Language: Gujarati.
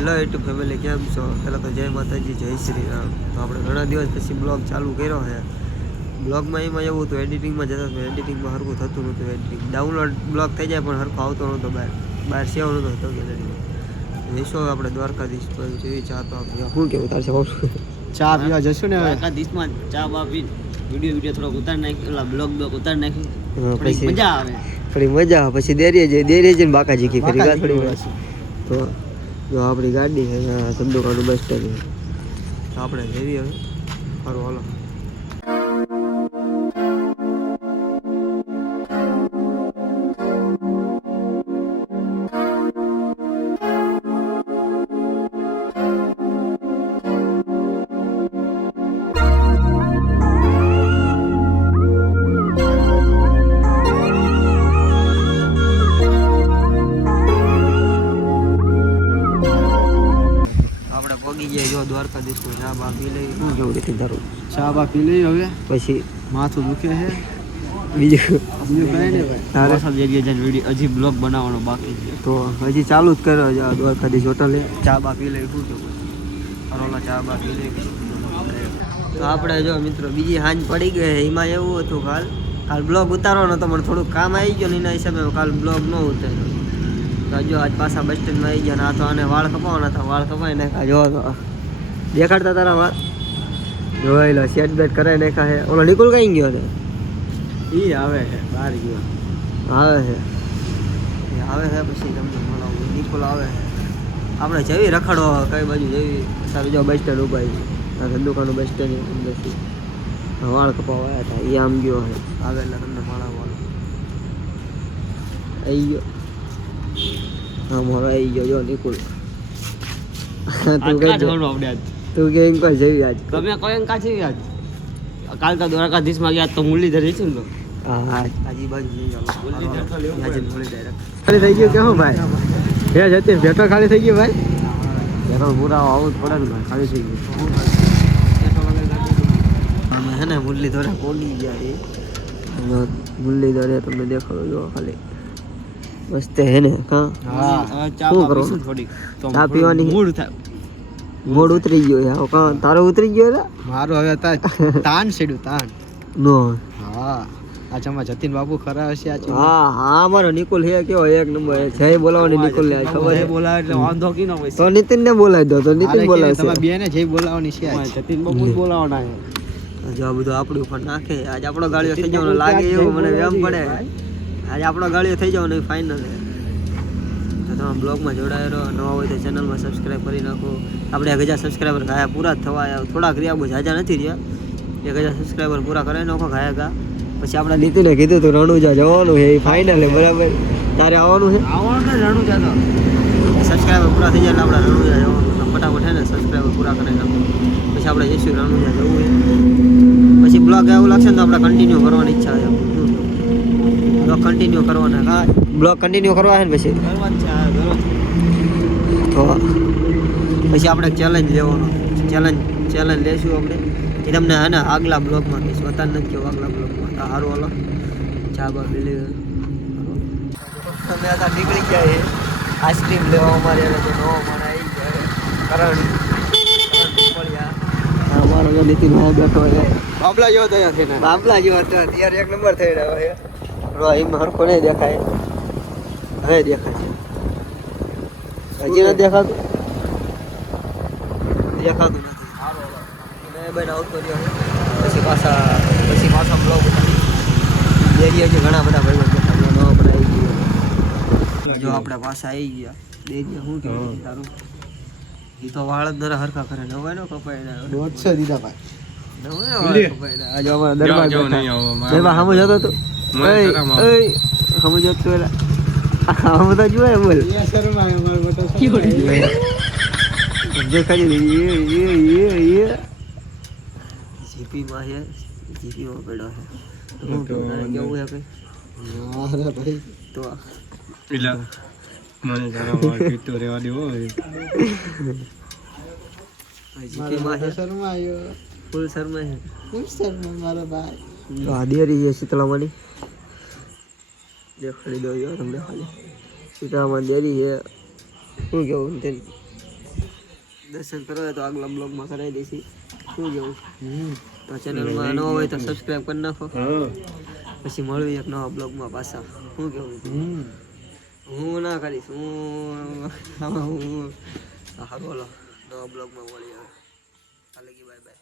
હેલો યુટ્યુબ ફેમિલી, કેમ છો? પહેલાં તો જય માતાજી, જય શ્રી રામ. તો આપણે ઘણા દિવસ પછી બ્લોગ ચાલુ કર્યો છે. બ્લોગમાં એમાં એવું હતું, એડિટિંગમાં જતા તો એડિટિંગમાં સરખું થતું નહોતું. એડિટિંગ ડાઉનલોડ બ્લોગ થઈ જાય પણ સરખો આવતો નહોતો. બહાર સેવ નહોતો થતો ગેલેરીમાં. જઈશું આપણે દ્વારકાધીશ જેવી ચા. તો આપણે શું કેવું તારશે? ચા પીવા જશું ને દ્વારકાધીશમાં ચા બાપી વિડીયો થોડોક ઉતારી નાખ્યો, બ્લોગ ઉતારી નાખ્યું. પછી મજા આવે, થોડી મજા આવે. પછી દેરીએ જઈને બાકાજી કી ફરી થોડી. તો જો આપણી ગાડી છે, સંદુકાનું બસ સ્ટેન્ડ છે. તો આપણે જઈએ હવે. સારું, હાલો. જો દ્વારકાધીશમાં ચા બા પી લઈ. શું કેવું રીતે તારું? ચા બા પી લઈ હવે. પછી માથું દુખે છે. બીજું કઈ ને ભાઈ. હજી બ્લોગ બનાવવાનો બાકી છે. તો હજી ચાલુ જ કર્યો છે દ્વારકાધીશ હોટલે. ચા બા પી લઈ. શું કેવું? અરોલા ચા બા પી લઈ. તો આપણે જો મિત્રો બીજી હાંજ પડી ગઈ. એમાં એવું હતું, કાલ બ્લોગ ઉતારવાનો હતો પણ થોડુંક કામ આવી ગયું ને એના હિસાબે કાલ બ્લોગ ન ઉતાર્યો. તો જો આજ પાછા બસ સ્ટેન્ડમાં આવી ગયા. આ તો આને વાળ કપાવવાના હતા, વાળ કપાવી નાખ્યા. જો તો દેખાડતા તારા વાળ જોઈ લો. સેટ બેટ કરાવી નાખ્યા છે. ઓલો નિકુલ કઈ ગયો હતો? ઈ આવે છે, બહાર ગયો. આવે છે પછી તમને મળાવું. નિકુલ આવે છે. આપણે જવી રખડવા કઈ બાજુ જવી સારું? જો બસ સ્ટેન્ડ ઉભા છે, ધંધુકાનું બસ સ્ટેન્ડ અંદરથી વાળ કપાવા આવ્યા હતા. એ આમ ગયો છે. આવે એટલે તમને મળાવવાનું આવી ગયો. હા, મારો આવી ગયો. જો નિકુલ તું કે કોઈ જવી આજ? તમે કોઈ કા છે આજ? કાલ તો દ્વારકાધીશમાં ગયા તો મુરલીધર છે ને. હા, આજી બાજુ જઈ જાવ. ખાલી થઈ ગયું કે શું ભાઈ? હે જતી પેટ્રોલ ખાલી થઈ ગયું ભાઈ. પેટ્રોલ પૂરા આવવું જ પડે ને ભાઈ. ખાલી થઈ ગયું. અમે હે ને મુરલીધરે પહોંચી ગયા એ. મુરલીધરે તમને દેખાડો જો ખાલી મસ્ત હે ને. હા, ચા કરો? થોડી ચા પીવાની મૂડ થાય. મોડ ઉતરી ગયો છે. તારો ઉતરી ગયો છે? મારું હવે તાન છેડ્યું તાન. નો. હા, આ ચમા જતીન બાબુ ખરા હશે. હા, મારો નિકુલ હે કેવો એક નંબર જય બોલાવવાની. નિકુલ ને ખબર છે બોલાવે એટલે વાંધો કી ન હોય. તો નીતિન ને બોલાવી દો. તો નીતિન બોલાવશે. તમે બે ને જય બોલાવવાની છે. જતીન બાબુ બોલાવવાના છે. જો આ બધું આપણી ઉપર નાખે. આજ આપણો ગાળિયો થઈ જવાનો લાગે એવું મને એમ પડે. આજે આપણો ગાળિયો થઈ જવાનો ફાઇનલ છે. તો તમે બ્લોગમાં જોડાયેલો નવા હોય તો ચેનલમાં સબસ્ક્રાઈબ કરી નાખો. આપણે 1000 સબસ્ક્રાઈબર ગયા પૂરા થવા આવ્યા. થોડાક રહ્યા, બહુ જાજા નથી રહ્યા. 1000 સબસ્ક્રાઈબર પૂરા કરાવી નાખો ગયા ગયા. પછી આપણે નીતિને કીધું તું રણુજા જવાનું છે. એ ફાઇનલ છે બરાબર. તારે આવવાનું છે? આવવાનું ને રણુજા તો. સબસ્ક્રાઈબર પૂરા થઈ જાય એટલે આપણે રણુજા જવાનું. ફટાફટ છે ને સબસ્ક્રાઈબર પૂરા કરી નાખો. પછી આપણે જઈશું રણુજા જવું હોય. પછી બ્લોગ એવું લાગશે ને તો આપણે કન્ટિન્યુ કરવાની ઈચ્છા છે. બ્લોગ કન્ટિન્યુ કરવાના. હા, બ્લોગ કન્ટિન્યુ કરવા છે ને પછી તો પછી આપણે ચેલેન્જ લેવાનો. ચેલેન્જ લેશું આપણે. એ તમને હે ને આગલા બ્લોગમાં કહીશું. અત્યારે નથી કહું, આગલા બ્લોગમાં. સારું, હાલો. ચા બા પી અમે અત્યારે નીકળી ગયા છે આઈસ્ક્રીમ લેવા. અમારે તો નવો મને આવી ગયા કરણ અમારો જો નીતિન ભાઈ બેઠો છે. બાબલા જેવો થયા છે ને. બાબલા જેવો હતો ત્યારે એક નંબર થઈ રહ્યો છે. એમાં હરખો નહીં દેખાય. હવે દેખાય છે. હજી નથી દેખાતું. દેખાતું નથી. મેં બેન આવતો રહ્યો. પછી પાછા બ્લોગ દેરી હજી ઘણા બધા ભાઈઓ દેખાડ્યા. નવા બધા આવી ગયા. જો આપણે પાછા આવી ગયા. દેરી શું કેવું તારું? એ તો વાળ જ નરા હરખા કરે. નવાય નો કપાય ને 150 દીધા ભાઈ. આજે અમારા દરબાર હમુ જતો તું. હમુ જતો હમુ તો જોયે બોલ. જીપીમાં છે. જીપીમાં પડ્યો છે. કેવું છે કઈ? ભાઈ તો મને જરા કીટો રેવા દેવો. જીપીમાં છે. શર્મા આવ્યો. ફૂલ શર્મા છે. ફૂલ શર્મા મારો ભાઈ. તો આ દેરી છે શીતળામાંની. દેખાડી દો તમને ખાલી. શીતળામાં દેરી છે. શું કેવું તેની? દર્શન કરવા હોય તો આગલા બ્લોગમાં કરાવી દઈશી. શું જેવું તો ચેનલમાં ન હોય તો સબસ્ક્રાઈબ કરી નાખો. પછી મળવી એક નવા બ્લોગમાં પાછા. શું કેવું? હું ના કરીશ. હું હાલો નવા બ્લોગમાં મળી આવે. Bye bye.